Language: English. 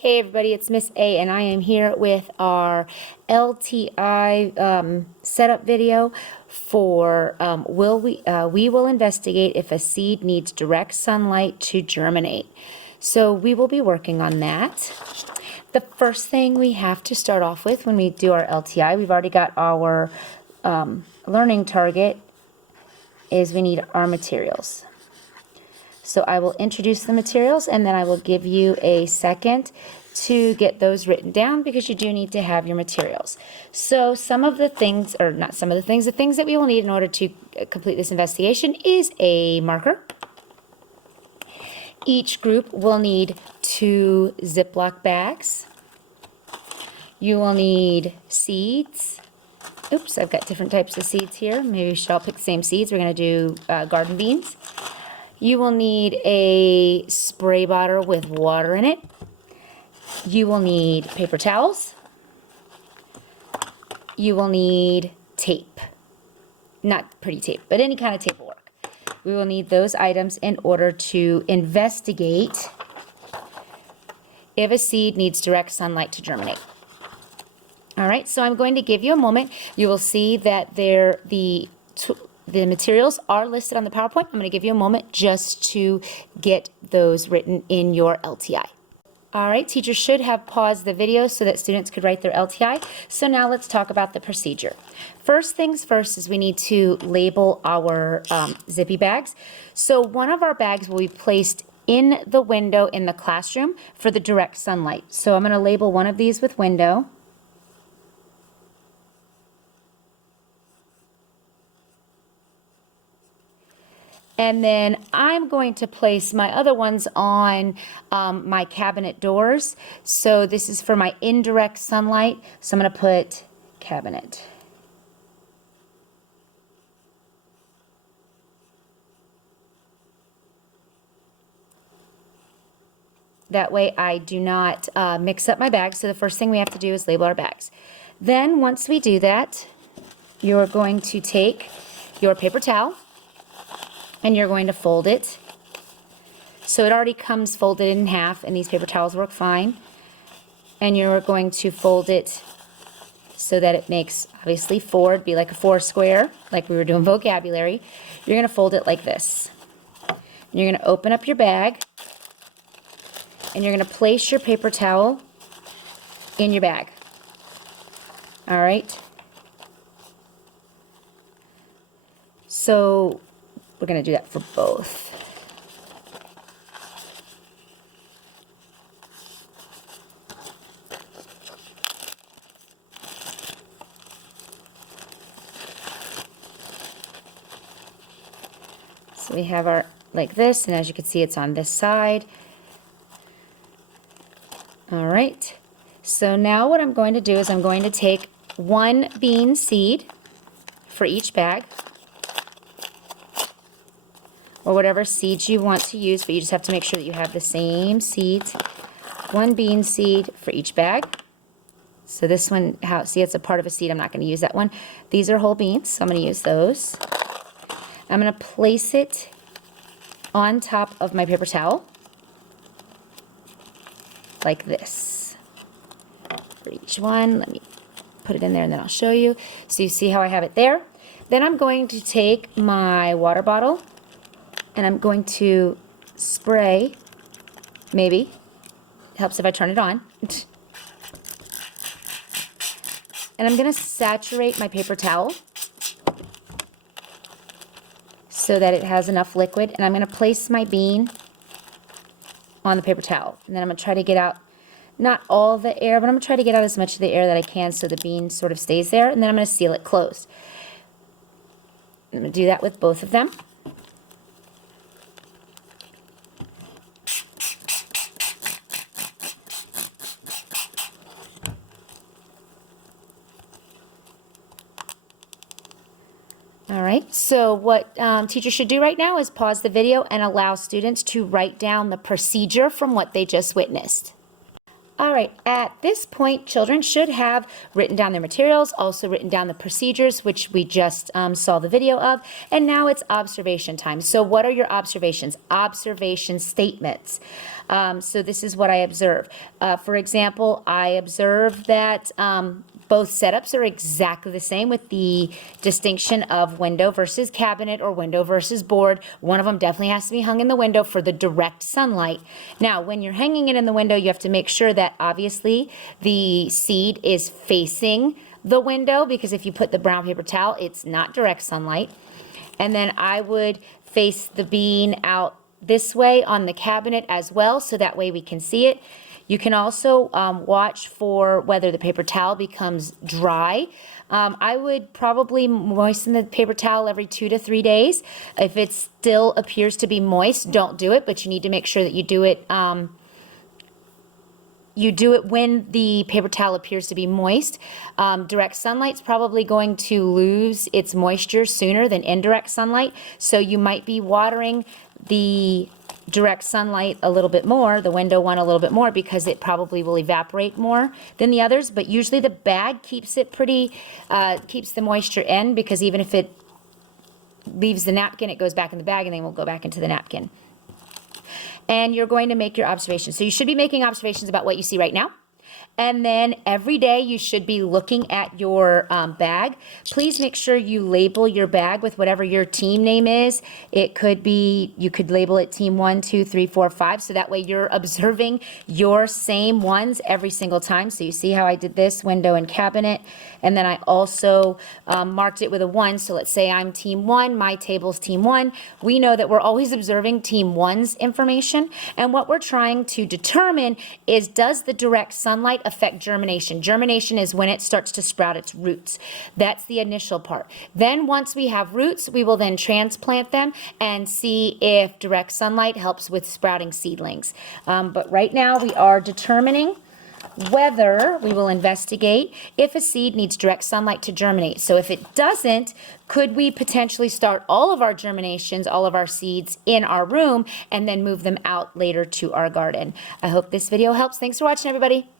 Hey everybody, it's Miss A and I am here with our L.T.I. Setup video for we will investigate if a seed needs direct sunlight to germinate. So we will be working on that. The first thing we have to start off with when we do our L.T.I., we've already got our learning target, is we need our materials. So I will introduce the materials and then I will give you a second to get those written down because you do need to have your materials. So some of the things, or not some of the things that we will need in order to complete this investigation is a marker. Each group will need 2 Ziploc bags. You will need seeds. Oops, I've got different types of seeds here. Maybe we should all pick the same seeds. We're going to do garden beans. You will need a spray bottle with water in it. You will need paper towels. You will need tape. Not pretty tape, but any kind of tape will work. We will need those items in order to investigate if a seed needs direct sunlight to germinate. All right, so I'm going to give you a moment. You will see that the materials are listed on the PowerPoint. I'm going to give you a moment just to get those written in your L.T.I. All right, teachers should have paused the video so that students could write their L.T.I. So now let's talk about the procedure. First things first is we need to label our zippy bags. So one of our bags will be placed in the window in the classroom for the direct sunlight. So I'm going to label one of these with window. And then I'm going to place my other ones on my cabinet doors. So this is for my indirect sunlight. So I'm going to put cabinet. That way I do not mix up my bags. So the first thing we have to do is label our bags. Then once we do that, you're going to take your paper towel and you're going to fold it. So it already comes folded in half, and these paper towels work fine. And you're going to fold it so that it makes, obviously, 4, it'd be like a 4 square, like we were doing vocabulary. You're going to fold it like this. And you're going to open up your bag, and you're going to place your paper towel in your bag. All right? So we're going to do that for both. So we have our, like this, and as you can see, it's on this side. All right. So now what I'm going to do is I'm going to take 1 bean seed for each bag, or whatever seeds you want to use, but you just have to make sure that you have the same seeds. 1 bean seed for each bag. So this one, see, it's a part of a seed. I'm not going to use that one. These are whole beans, so I'm going to use those. I'm going to place it on top of my paper towel, like this. For each one, let me put it in there and then I'll show you. So you see how I have it there. Then I'm going to take my water bottle, and I'm going to spray, maybe. It helps if I turn it on. And I'm going to saturate my paper towel so that it has enough liquid. And I'm going to place my bean on the paper towel. And then I'm going to try to get out, not all the air, but I'm going to try to get out as much of the air that I can so the bean sort of stays there. And then I'm going to seal it closed. I'm going to do that with both of them. All right, so what teachers should do right now is pause the video and allow students to write down the procedure from what they just witnessed. All right, at this point, children should have written down their materials, also written down the procedures, which we just saw the video of, and now it's observation time. So what are your observations? Observation statements. So this is what I observe. For example, I observe that both setups are exactly the same with the distinction of window versus cabinet or window versus board. One of them definitely has to be hung in the window for the direct sunlight. Now, when you're hanging it in the window, you have to make sure that obviously the seed is facing the window, because if you put the brown paper towel, it's not direct sunlight. And then I would face the bean out this way on the cabinet as well, so that way we can see it. You can also watch for whether the paper towel becomes dry. I would probably moisten the paper towel every 2 to 3 days. If it still appears to be moist, don't do it, but you need to make sure that you do it when the paper towel appears to be moist. Direct sunlight's probably going to lose its moisture sooner than indirect sunlight, so you might be watering the direct sunlight a little bit more, the window one a little bit more, because it probably will evaporate more than the others. But usually the bag keeps it pretty, keeps the moisture in, because even if it leaves the napkin, it goes back in the bag and then will go back into the napkin. And you're going to make your observations. So you should be making observations about what you see right now. And then every day you should be looking at your bag. Please make sure you label your bag with whatever your team name is. It could be, you could label it team 1, 2, 3, 4, 5. So that way you're observing your same ones every single time. So you see how I did this, window and cabinet. And then I also marked it with a 1. So let's say I'm team 1, my table's team 1. We know that we're always observing team 1's information. And what we're trying to determine is, does the direct sunlight affect germination? Germination is when it starts to sprout its roots. That's the initial part. Then once we have roots, we will then transplant them and see if direct sunlight helps with sprouting seedlings. But right now we are determining whether we will investigate if a seed needs direct sunlight to germinate. So if it doesn't, could we potentially start all of our germinations, all of our seeds in our room, and then move them out later to our garden? I hope this video helps. Thanks for watching, everybody.